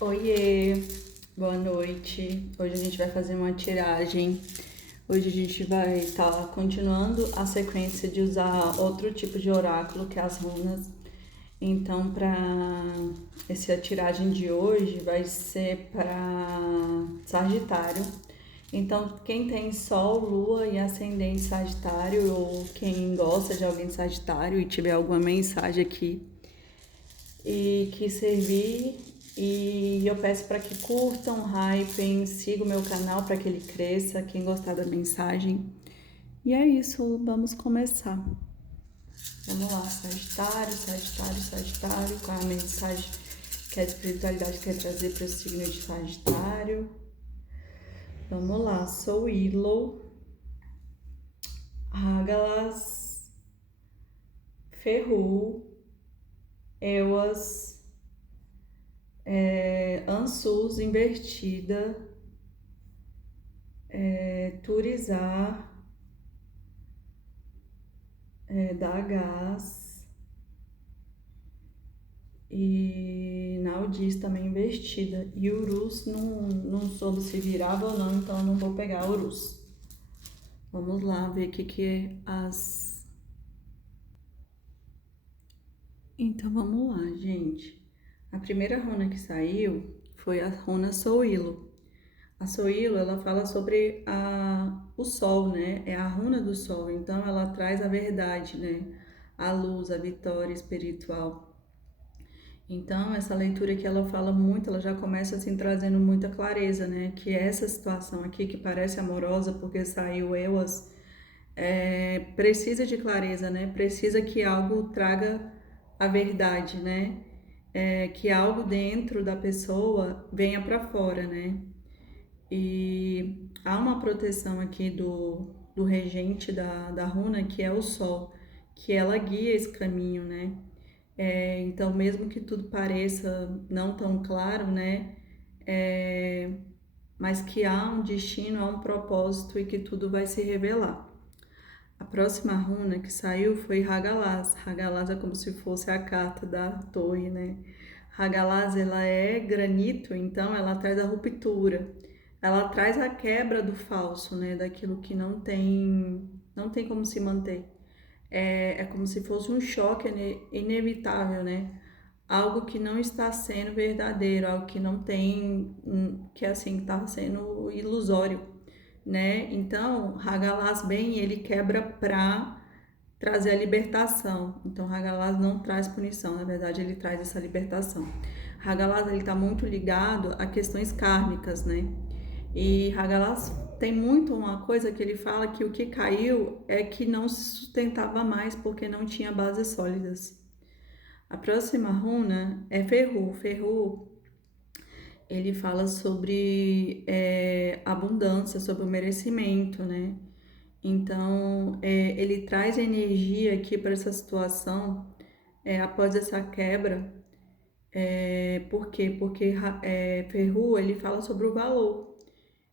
Oiê, boa noite. Hoje a gente vai fazer uma tiragem. Hoje a gente vai estar continuando a sequência de usar outro tipo de oráculo, que é as runas. Então, para essa tiragem de hoje vai ser para Sagitário. Então, quem tem Sol, Lua e Ascendente Sagitário, ou quem gosta de alguém de Sagitário e tiver alguma mensagem aqui e que servir. E eu peço para que curtam, hypem, sigam o meu canal para que ele cresça, quem gostar da mensagem. E é isso, vamos começar. Vamos lá, Sagitário, Sagitário, Sagitário. Qual é a mensagem que a espiritualidade quer trazer para o signo de Sagitário? Vamos lá, sou Willow, Hagalas, Ferru, Ewas, Ansus invertida, Turizar, da Gás e Naudis também investida. E Urus não soube se virava ou não, então eu não vou pegar Urus. Vamos lá ver o que é as. Então vamos lá, gente. A primeira runa que saiu foi a runa Soilo. A Soilo, ela fala sobre o sol, né? É a runa do sol, então ela traz a verdade, né? A luz, a vitória espiritual. Então, essa leitura que ela fala muito, ela já começa assim trazendo muita clareza, né? Que essa situação aqui, que parece amorosa porque saiu Ewas, precisa de clareza, né? Precisa que algo traga a verdade, né? Que algo dentro da pessoa venha para fora, né? E há uma proteção aqui do regente da runa, que é o sol, que ela guia esse caminho, né? Então, mesmo que tudo pareça não tão claro, né? É, mas que há um destino, há um propósito e que tudo vai se revelar. A próxima runa que saiu foi Hagalaz. Hagalaz é como se fosse a carta da torre, né? Hagalaz, ela é granito, então ela traz a ruptura. Ela traz a quebra do falso, né? Daquilo que não tem como se manter. É como se fosse um choque inevitável, né? Algo que não está sendo verdadeiro, algo que não tem, que assim está sendo ilusório, né? Então, Hagalaz bem, ele quebra para trazer a libertação. Então, Hagalaz não traz punição, na verdade, ele traz essa libertação. Hagalaz ele está muito ligado a questões kármicas, né? E Hagalaz tem muito uma coisa que ele fala que o que caiu é que não se sustentava mais porque não tinha bases sólidas. A próxima runa é Ferru. Ferru, ele fala sobre abundância, sobre o merecimento, né? Então, ele traz energia aqui para essa situação após essa quebra. Por quê? Porque Ferru, ele fala sobre o valor.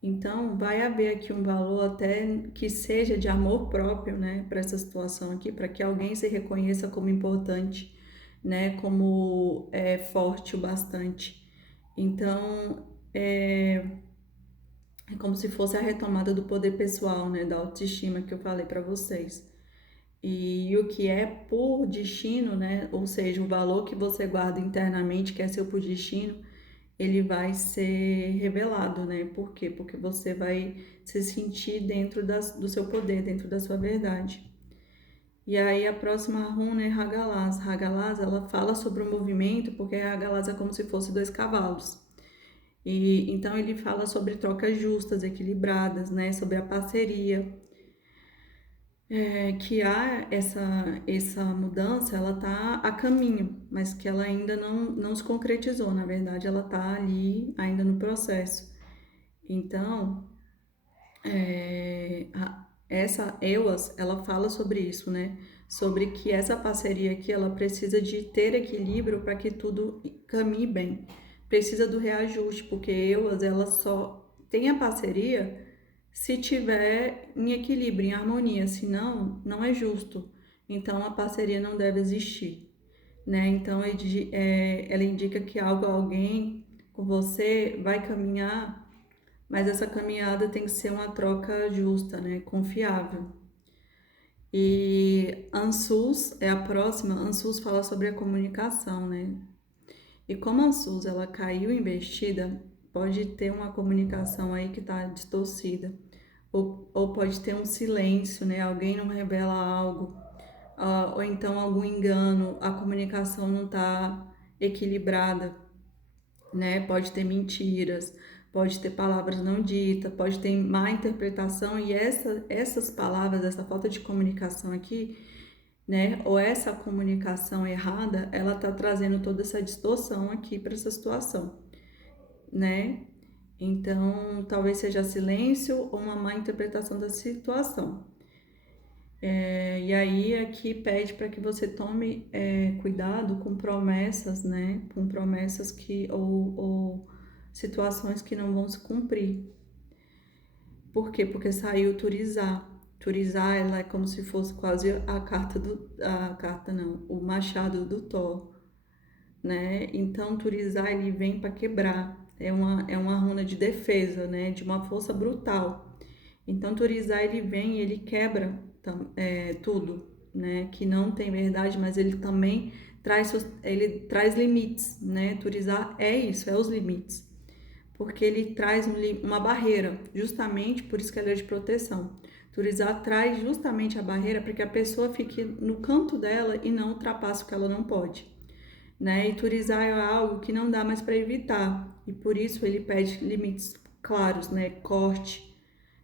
Então, vai haver aqui um valor até que seja de amor próprio, né, para essa situação aqui, para que alguém se reconheça como importante, né, como forte o bastante. Então, é como se fosse a retomada do poder pessoal, né, da autoestima que eu falei para vocês. E o que é por destino, né, ou seja, o valor que você guarda internamente, que é seu por destino, ele vai ser revelado, né? Por quê? Porque você vai se sentir dentro do seu poder, dentro da sua verdade. E aí a próxima runa é Hagalaz. Hagalaz, ela fala sobre o movimento, porque Hagalaz é como se fosse dois cavalos. E então ele fala sobre trocas justas, equilibradas, né? Sobre a parceria. Que há essa mudança, ela está a caminho, mas que ela ainda não se concretizou, na verdade, ela está ali ainda no processo. Então, essa EWAS, ela fala sobre isso, né? Sobre que essa parceria aqui, ela precisa de ter equilíbrio para que tudo caminhe bem. Precisa do reajuste, porque EWAS, ela só tem a parceria se tiver em equilíbrio, em harmonia, senão não é justo. Então, a parceria não deve existir, né? Então, ela indica que algo, alguém com você, vai caminhar, mas essa caminhada tem que ser uma troca justa, né? Confiável. E Ansus é a próxima. Ansus fala sobre a comunicação, né? E como a Ansus ela caiu investida, pode ter uma comunicação aí que está distorcida. Ou pode ter um silêncio, né? Alguém não revela algo, ou então algum engano, a comunicação não está equilibrada, né? Pode ter mentiras, pode ter palavras não ditas, pode ter má interpretação e essas palavras, essa falta de comunicação aqui, né? Ou essa comunicação errada, ela tá trazendo toda essa distorção aqui para essa situação, né? Então, talvez seja silêncio ou uma má interpretação da situação. E aí aqui pede para que você tome cuidado com promessas, né? Com promessas ou situações que não vão se cumprir. Por quê? Porque saiu Turizá. Turizá, ela é como se fosse quase o machado do Thor, né? Então Turizá ele vem para quebrar. É uma runa de defesa, né? De uma força brutal. Então Turizá ele vem e ele quebra tudo, né? Que não tem verdade, mas ele também traz limites, né? Turizá é isso, é os limites, porque ele traz uma barreira, justamente por isso que ela é de proteção. Turizá traz justamente a barreira para que a pessoa fique no canto dela e não ultrapasse o que ela não pode, né? E Turizá é algo que não dá mais para evitar, e por isso ele pede limites claros, né? Corte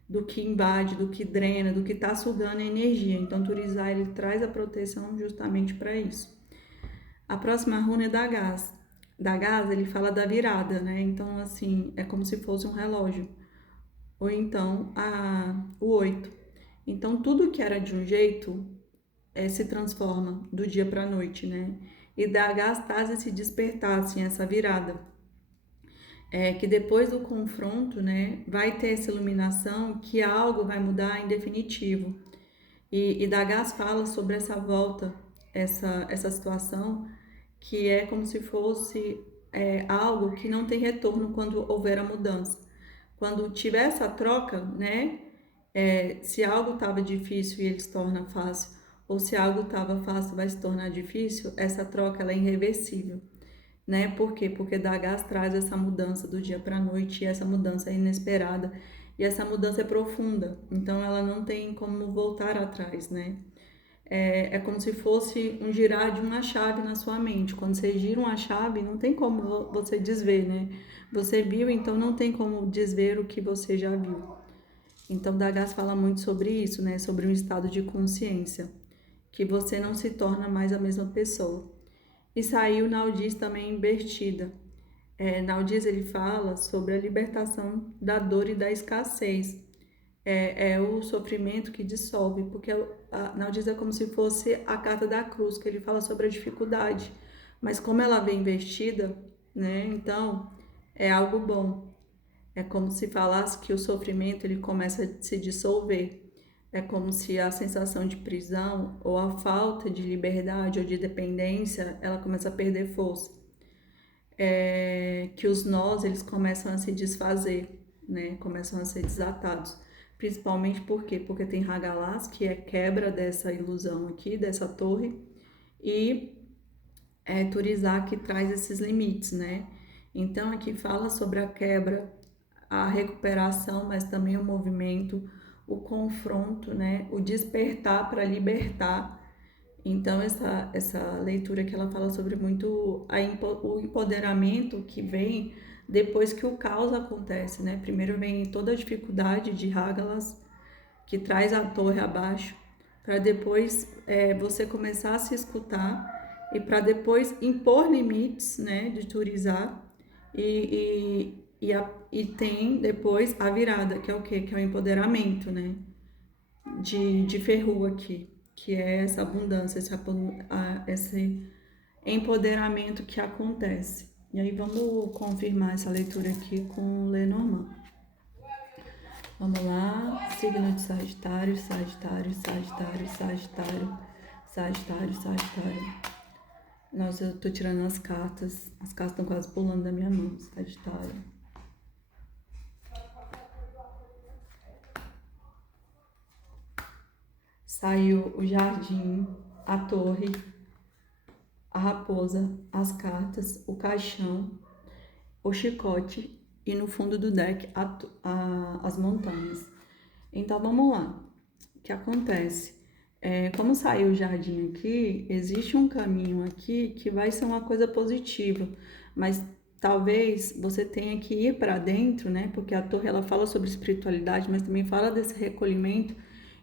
do que invade, do que drena, do que está sugando a energia. Então, Turizá ele traz a proteção justamente para isso. A próxima runa é da Gás. Da Gás ele fala da virada, né? Então, assim, é como se fosse um relógio. Ou então o 8. Então, tudo que era de um jeito se transforma do dia para a noite, né? E da Gastase se despertar, assim, essa virada. Que depois do confronto, né, vai ter essa iluminação que algo vai mudar em definitivo. E Dagas fala sobre essa volta, essa situação, que é como se fosse algo que não tem retorno quando houver a mudança. Quando tiver essa troca, né, se algo estava difícil e ele se torna fácil, ou se algo estava fácil vai se tornar difícil, essa troca ela é irreversível, né? Por quê? Porque Dagas traz essa mudança do dia para a noite e essa mudança é inesperada e essa mudança é profunda, então ela não tem como voltar atrás, né? É como se fosse um girar de uma chave na sua mente. Quando você gira uma chave, não tem como você desver, né? Você viu, então não tem como desver o que você já viu. Então, Dagas fala muito sobre isso, né? Sobre um estado de consciência, que você não se torna mais a mesma pessoa. E saiu Naudis também invertida. Naudis ele fala sobre a libertação da dor e da escassez. É o sofrimento que dissolve, porque Naudis é como se fosse a carta da cruz, que ele fala sobre a dificuldade. Mas como ela vem invertida, né? Então é algo bom. É como se falasse que o sofrimento ele começa a se dissolver. É como se a sensação de prisão ou a falta de liberdade ou de dependência, ela começa a perder força. Que os nós, eles começam a se desfazer, né? Começam a ser desatados. Principalmente por quê? Porque tem Hagalaz, que é quebra dessa ilusão aqui, dessa torre, e Turizá, que traz esses limites, né? Então, aqui fala sobre a quebra, a recuperação, mas também o movimento, o confronto, né? O despertar para libertar. Então, essa leitura que ela fala sobre muito o empoderamento que vem depois que o caos acontece, né? Primeiro vem toda a dificuldade de Hagalas, que traz a torre abaixo, para depois você começar a se escutar e para depois impor limites, né? De Turizá e tem depois a virada, que é o quê? Que é o empoderamento, né? De Ferru aqui, que é essa abundância, esse empoderamento que acontece. E aí vamos confirmar essa leitura aqui com o Lenormand. Vamos lá, signo de Sagitário, Sagitário, Sagitário, Sagitário, Sagitário, Sagitário. Nossa, eu tô tirando as cartas estão quase pulando da minha mão, Sagitário. Saiu o jardim, a torre, a raposa, as cartas, o caixão, o chicote e no fundo do deck as montanhas. Então vamos lá. O que acontece? Como saiu o jardim aqui, existe um caminho aqui que vai ser uma coisa positiva, mas talvez você tenha que ir para dentro, né? Porque a torre ela fala sobre espiritualidade, mas também fala desse recolhimento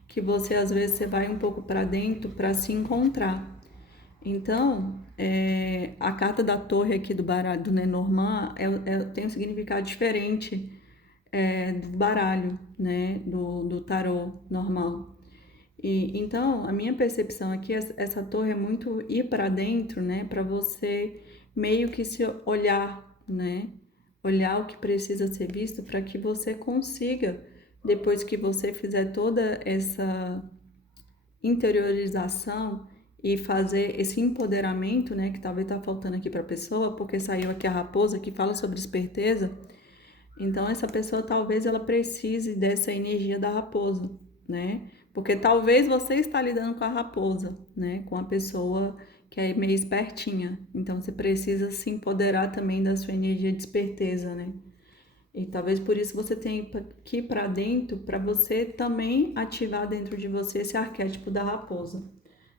que você às vezes você vai um pouco para dentro para se encontrar. Então, a carta da torre aqui do baralho do Lenormand tem um significado diferente do baralho, né, do tarô normal. E então, a minha percepção aqui, essa torre é muito ir para dentro, né, para você meio que se olhar, né, olhar o que precisa ser visto para que você consiga, depois que você fizer toda essa interiorização e fazer esse empoderamento, né, que talvez tá faltando aqui para a pessoa, porque saiu aqui a raposa que fala sobre esperteza. Então essa pessoa talvez ela precise dessa energia da raposa, né? Porque talvez você está lidando com a raposa, né? Com a pessoa que é meio espertinha. Então você precisa se empoderar também da sua energia de esperteza, né? E talvez por isso você tenha que ir para dentro, para você também ativar dentro de você esse arquétipo da raposa,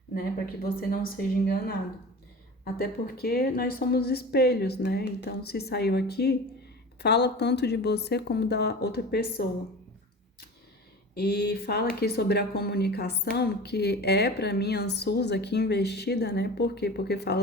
né? Para que você não seja enganado. Até porque nós somos espelhos, né? Então, se saiu aqui, fala tanto de você como da outra pessoa. E fala aqui sobre a comunicação, que é para mim a Ansusa aqui investida, né? Por quê? Porque fala